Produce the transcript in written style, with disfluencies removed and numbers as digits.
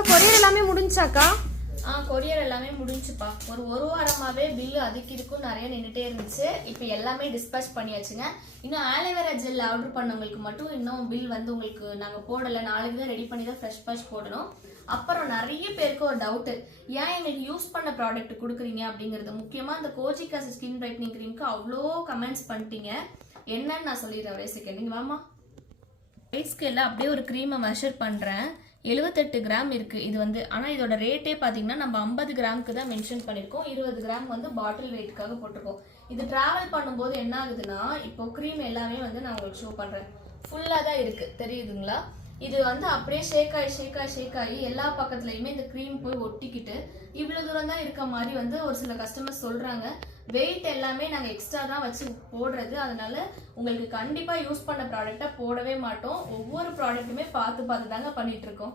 அக்கா கொரியர் எல்லாமே முடிஞ்சாக்கா? கொரியர் எல்லாமே முடிஞ்சுப்பா. ஒரு வாரமாவே பில்லு அதுக்கு இருக்கும் நிறைய நின்றுட்டே இருந்துச்சு. இப்போ எல்லாமே டிஸ்பேச் பண்ணியாச்சுங்க. இன்னும் ஆலோவேரா ஜெல் ஆர்டர் பண்ணவங்களுக்கு மட்டும் இன்னும் பில் வந்து உங்களுக்கு நாங்கள் போடலை. நாளைக்கு தான் ரெடி பண்ணி தான் ஃப்ரெஷ் பேட்ச் போடணும். அப்புறம் நிறைய பேருக்கு ஒரு டவுட்டு, ஏன் எங்களுக்கு யூஸ் பண்ண ப்ராடக்ட் கொடுக்குறீங்க அப்படிங்கிறது. முக்கியமாக இந்த கோஜிக் ஆசிட் ஸ்கின் பிரைட்னிங் க்ரீம்க்கு அவ்வளோ கமெண்ட்ஸ் பண்ணிட்டீங்க. என்னன்னு நான் சொல்லிடுறேன் ஒரே செகண்ட். நீங்கள் வாமா. வெயிட் ஸ்கேலில் அப்படியே ஒரு க்ரீமை மெஷர் பண்ணுறேன். 78 கிராம் இருக்குது இது வந்து. ஆனால் இதோட ரேட்டே பார்த்தீங்கன்னா நம்ம 50 கிராமுக்கு தான் மென்ஷன் பண்ணியிருக்கோம். 20 கிராம் வந்து பாட்டில் வெயிட்டுக்காக போட்டிருக்கோம். இது ட்ராவல் பண்ணும்போது என்ன ஆகுதுன்னா, இப்போ க்ரீம் எல்லாமே வந்து நான் உங்களுக்கு ஷோ பண்ணுறேன். ஃபுல்லாக தான் இருக்குது, தெரியுதுங்களா? இது வந்து அப்படியே ஷேக் ஆகி எல்லா பக்கத்துலையுமே இந்த க்ரீம் போய் ஒட்டிக்கிட்டு இவ்வளோ தூரம் தான் இருக்க மாதிரி வந்து ஒரு சில கஸ்டமர்ஸ் சொல்கிறாங்க. வெயிட் எல்லாமே நாங்கள் எக்ஸ்ட்ரா தான் வச்சு போடுறது. அதனால உங்களுக்கு கண்டிப்பாக யூஸ் பண்ண ப்ராடக்டை போடவே மாட்டோம். ஒவ்வொரு ப்ராடக்ட்டுமே பார்த்து தாங்க பண்ணிட்டு இருக்கோம்.